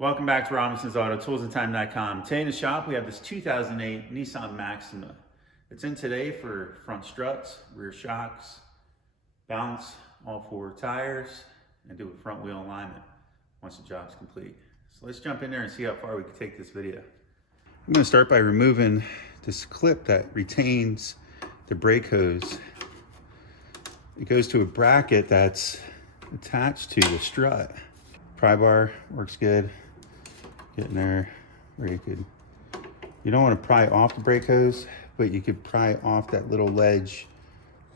Welcome back to Robinson's Auto Toolsandtime.com. Today in the shop we have this 2008 Nissan Maxima. It's in today for front struts, rear shocks, balance all four tires, and do a front wheel alignment once the job's complete. So let's jump in there and see how far we can take this video. I'm going to start by removing this clip that retains the brake hose. It goes to a bracket that's attached to the strut. Pry bar works good. Getting there where you don't want to pry off the brake hose, but you could pry off that little ledge,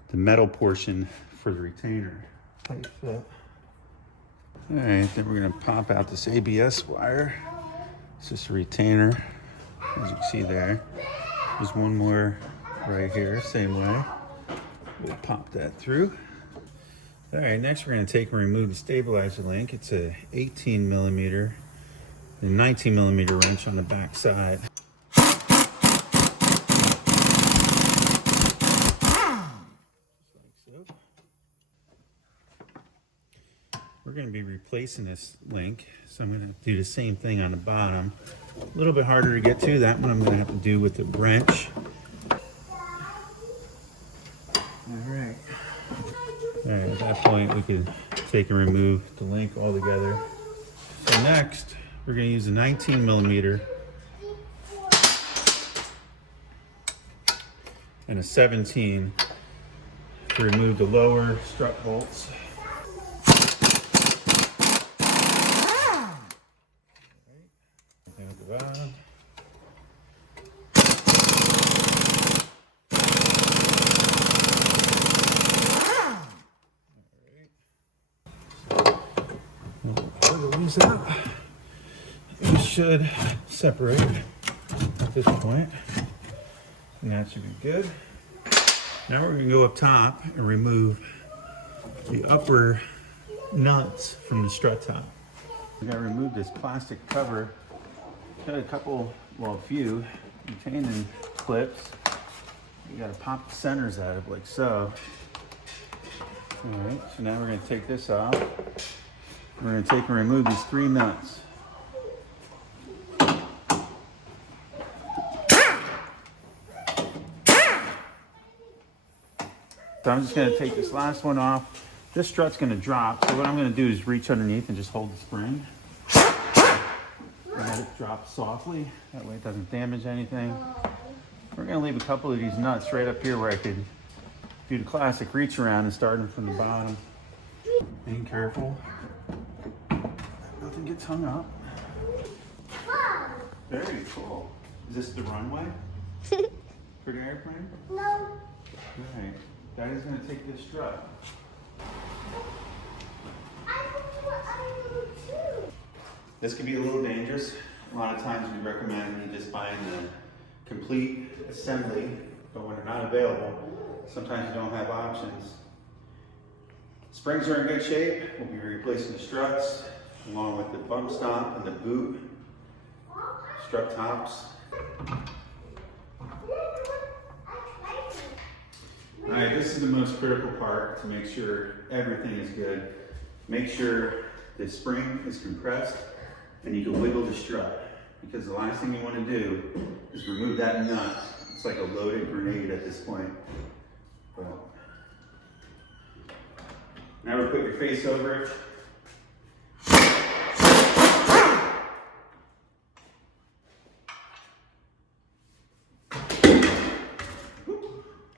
the metal portion for the retainer. Tight fit. All right, then we're gonna pop out this ABS wire. It's just a retainer, as you can see there. There's one more right here, same way. We'll pop that through. All right, next we're gonna take and remove the stabilizer link. It's a 18 millimeter and 19 millimeter wrench on the back side. Just like so. We're gonna be replacing this link, so I'm gonna do the same thing on the bottom. A little bit harder to get to. That one I'm gonna have to do with the wrench. All right, at that point we can take and remove the link altogether. So next, we're going to use a 19 millimeter and a 17 to remove the lower strut bolts. Down at the bottom. These out. It should separate at this point, and that should be good. Now we're going to go up top and remove the upper nuts from the strut top. We got to remove this plastic cover. Got a couple, well, a few retaining clips. You got to pop the centers out of like so. All right, so now we're going to take this off. We're going to take and remove these three nuts. So I'm just going to take this last one off. This strut's going to drop, so what I'm going to do is reach underneath and just hold the spring. Let it drop softly, that way it doesn't damage anything. We're going to leave a couple of these nuts right up here where I could do the classic reach around and start them from the bottom. Being careful. Nothing gets hung up. Very cool. Is this the runway for the airplane? No. Alright. Daddy's going to take this strut. This can be a little dangerous. A lot of times we recommend you just buying the complete assembly, but when they're not available, sometimes you don't have options. Springs are in good shape. We'll be replacing the struts along with the bump stop and the boot, strut tops. All right, this is the most critical part to make sure everything is good. Make sure the spring is compressed and you can wiggle the strut, because the last thing you want to do is remove that nut. It's like a loaded grenade at this point. Well, now we put your face over it.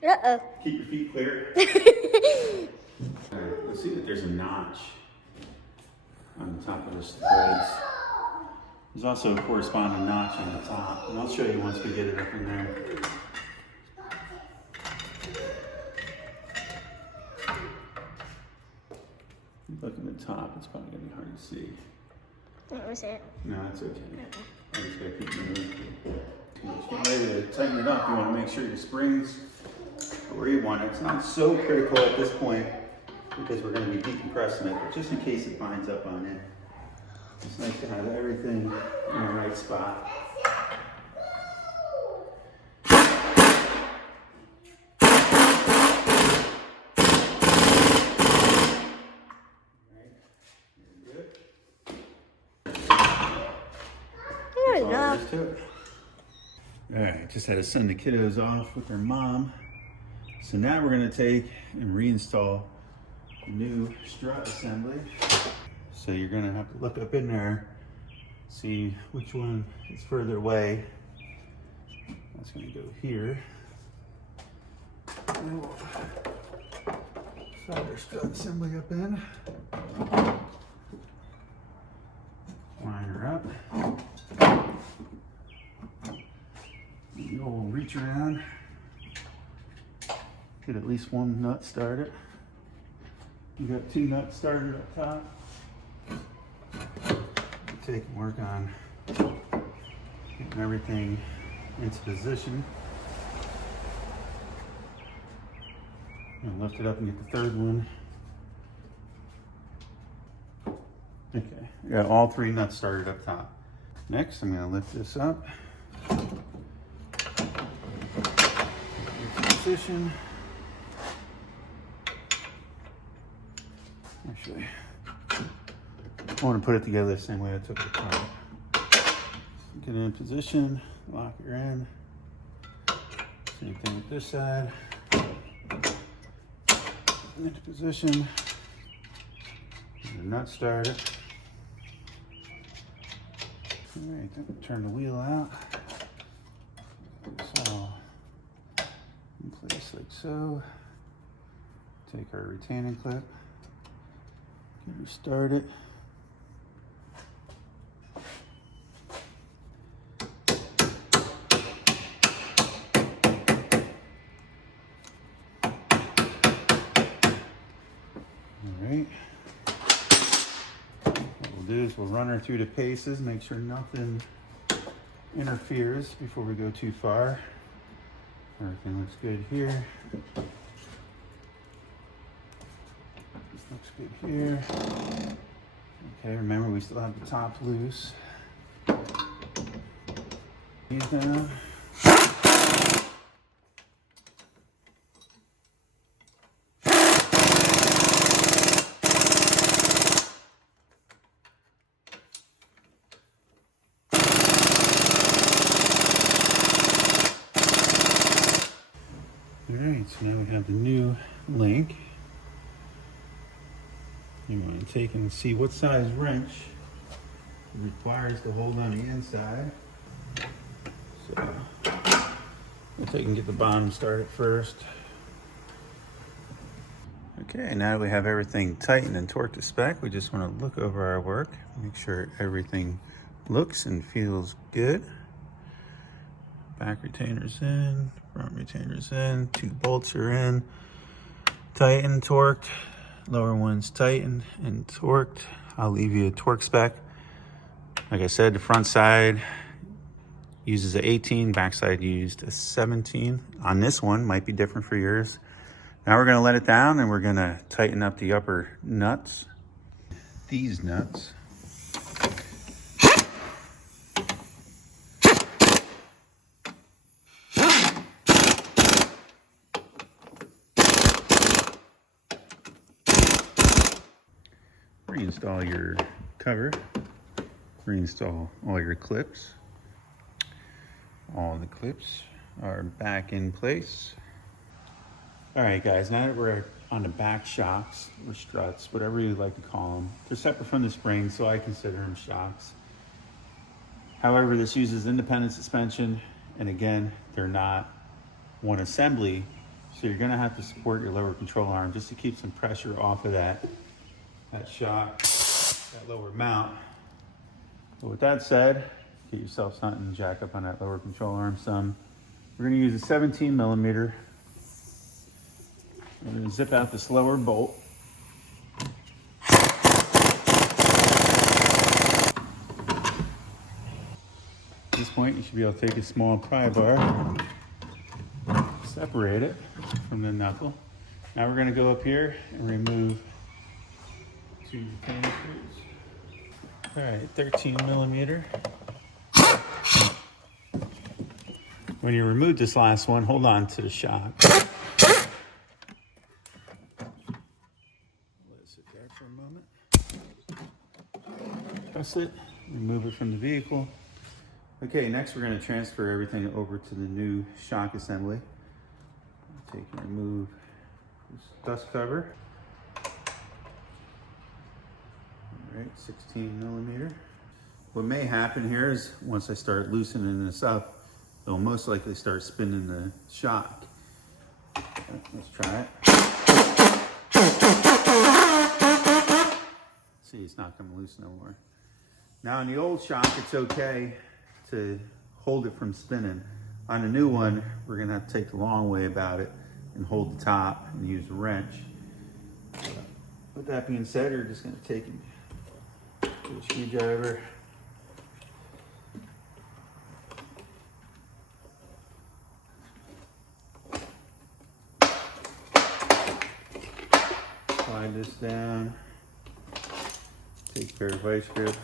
Uh-oh. Keep your feet clear. All right, let's see that there's a notch on the top of the threads. There's also a corresponding notch on the top, and I'll show you once we get it up in there. Look at the top, it's probably gonna be hard to see. What was it? No, it's okay. I just gotta keep moving. Get ready to tighten it up. You wanna make sure your springs are where you want it. It's not so critical at this point because we're gonna be decompressing it, but just in case it binds up on it, it's nice to have everything in the right spot. There we go. All right, just had to send the kiddos off with their mom. So now we're gonna take and reinstall the new strut assembly. So you're gonna have to look up in there, see which one is further away. That's gonna go here. And we'll slide our strut assembly up in. Line her up. You'll reach around, get at least one nut started. You got 2 nuts started up top. Take and work on getting everything into position. And lift it up and get the 3rd one. Okay, I got all 3 nuts started up top. Next, I'm gonna lift this up. Position. Actually, I want to put it together the same way I took it apart. Get it in position, lock her in. Same thing with this side. Into position. Get the nut started. All right, then turn the wheel out. So, in place like so. Take our retaining clip. Get her started. Alright. What we'll do is we'll run her through the paces, make sure nothing interferes before we go too far. Everything looks good here. Looks good here. Okay, remember we still have the top loose. These down. Alright, so now we have the new link. You want to take and see what size wrench it requires to hold on the inside. So we'll take and get the bottom started first. Okay, now that we have everything tightened and torqued to spec, we just want to look over our work, make sure everything looks and feels good. Back retainers in, front retainers in, 2 bolts are in, tightened, torqued. Lower one's tightened and torqued. I'll leave you a torque spec. Like I said, the front side uses an 18, back side used a 17. On this one, might be different for yours. Now we're gonna let it down and we're gonna tighten up the upper nuts. These nuts. Reinstall your cover, reinstall all your clips. All the clips are back in place. All right guys, now that we're on the back shocks or struts, whatever you like to call them, they're separate from the spring, so I consider them shocks. However, this uses independent suspension, and again, they're not one assembly, so you're gonna have to support your lower control arm just to keep some pressure off of that shock, that lower mount. But with that said, get yourself something, jack up on that lower control arm some. We're gonna use a 17 millimeter. We're gonna zip out this lower bolt. At this point, you should be able to take a small pry bar, separate it from the knuckle. Now we're gonna go up here and remove 2 retainer screws. All right, 13 millimeter. When you remove this last one, hold on to the shock. Let it sit there for a moment. Press it, remove it from the vehicle. Okay, next we're going to transfer everything over to the new shock assembly. Take and remove this dust cover. All right, 16 millimeter. What may happen here is once I start loosening this up, it'll most likely start spinning the shock. Let's try it. See, it's not coming loose no more. Now on the old shock, it's okay to hold it from spinning. On the new one, we're gonna have to take the long way about it and hold the top and use a wrench. With that being said, you're just gonna take a screwdriver. Slide this down. Take a pair of vice grips.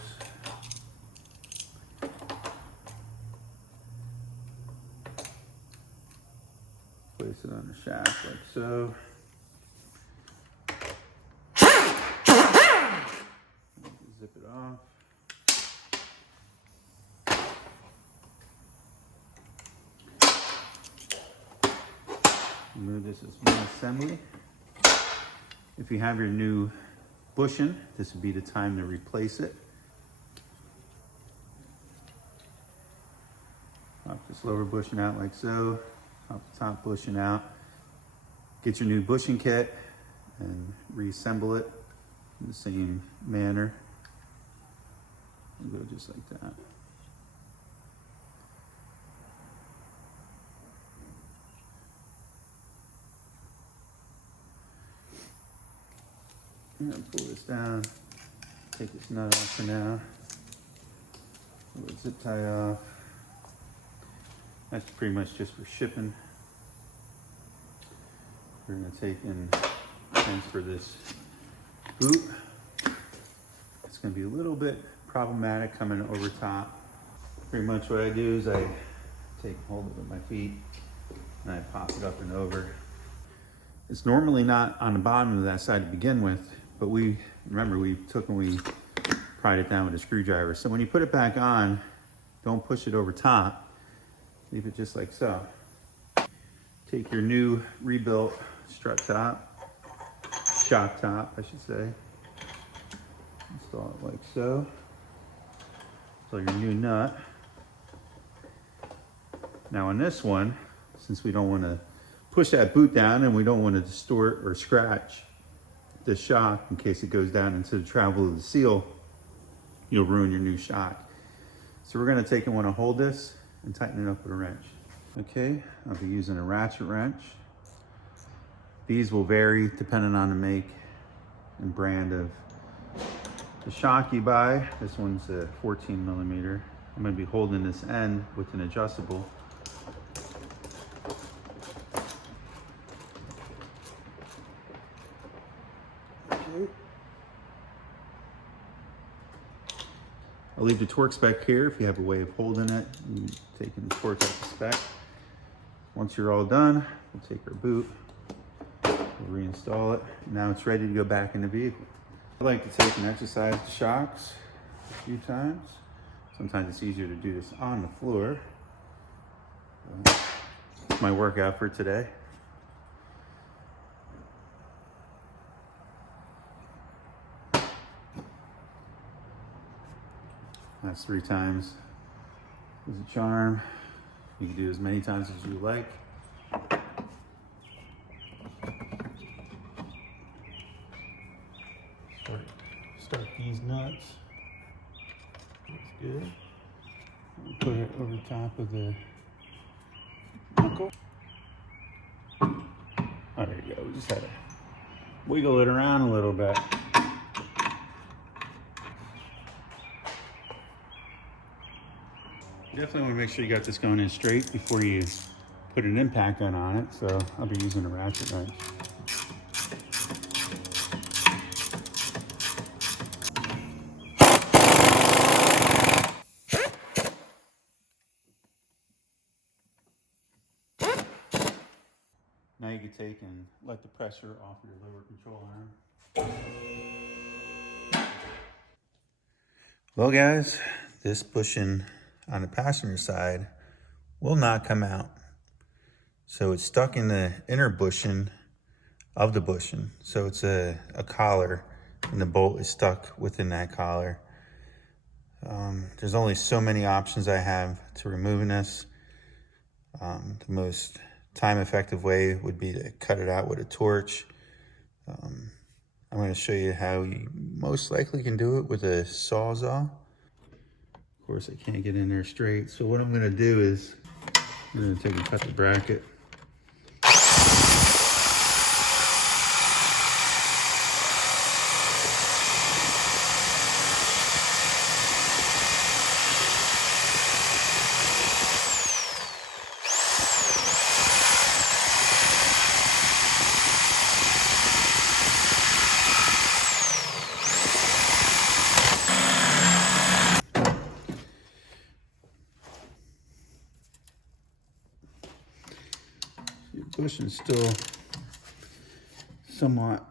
Place it on the shaft like so. Zip it off. Remove this as one assembly. If you have your new bushing, this would be the time to replace it. Pop this lower bushing out like so. Pop the top bushing out. Get your new bushing kit and reassemble it in the same manner. And go just like that. I'm gonna pull this down, take this nut off for now. Pull the zip tie off. That's pretty much just for shipping. We're gonna take and transfer this boot. It's gonna be a little bit problematic coming over top. Pretty much what I do is I take hold of it with my feet and I pop it up and over. It's normally not on the bottom of that side to begin with, but we took and we pried it down with a screwdriver. So when you put it back on, don't push it over top. Leave it just like so. Take your new rebuilt strut top, shock top, I should say. Install it like so. Install your new nut. Now on this one, since we don't want to push that boot down and we don't want to distort or scratch the shock in case it goes down into the travel of the seal, you'll ruin your new shock. So we're going to take and want to hold this and tighten it up with a wrench. Okay, I'll be using a ratchet wrench. These will vary depending on the make and brand of the shock you buy. This one's a 14 millimeter. I'm going to be holding this end with an adjustable. Okay. I'll leave the torque spec here if you have a way of holding it and taking the torque out the spec. Once you're all done, we'll take our boot, we'll reinstall it. Now it's ready to go back in the vehicle. I like to take and exercise the shocks a few times. Sometimes it's easier to do this on the floor. It's my workout for today. That's 3 times is a charm. You can do as many times as you like. Start these nuts. That's good. Put it over top of the knuckle. Oh, there you go. We just had to wiggle it around a little bit. You definitely want to make sure you got this going in straight before you put an impact gun on it. So I'll be using a ratchet wrench. Now you can take and let the pressure off your lower control arm. Well guys, this bushing on the passenger side will not come out. So it's stuck in the inner bushing of the bushing. So it's a collar, and the bolt is stuck within that collar. There's only so many options I have to removing this. The most time-effective way would be to cut it out with a torch. I'm going to show you how you most likely can do it with a Sawzall. Of course, I can't get in there straight. So what I'm going to do is I'm going to take and cut the bracket. Your bushing is still somewhat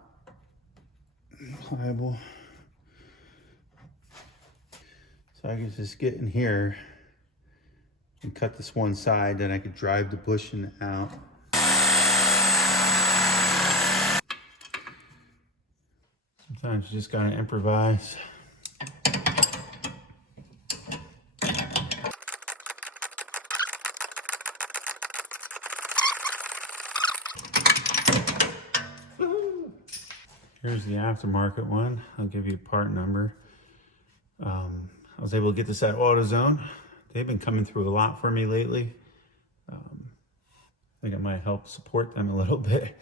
pliable. So I can just get in here and cut this one side, then I could drive the bushing out. Sometimes you just gotta improvise. Here's the aftermarket one. I'll give you a part number. I was able to get this at AutoZone. They've been coming through a lot for me lately. I think it might help support them a little bit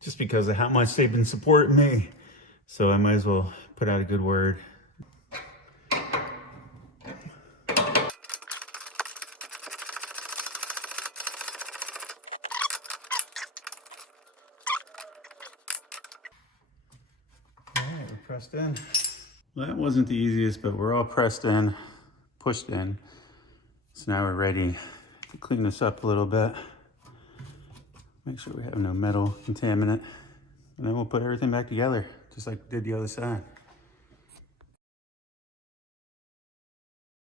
just because of how much they've been supporting me. So I might as well put out a good word. All right, we're pressed in. Well, that wasn't the easiest, but we're all pressed in, pushed in. So now we're ready to clean this up a little bit. Make sure we have no metal contaminant. And then we'll put everything back together, just like we did the other side.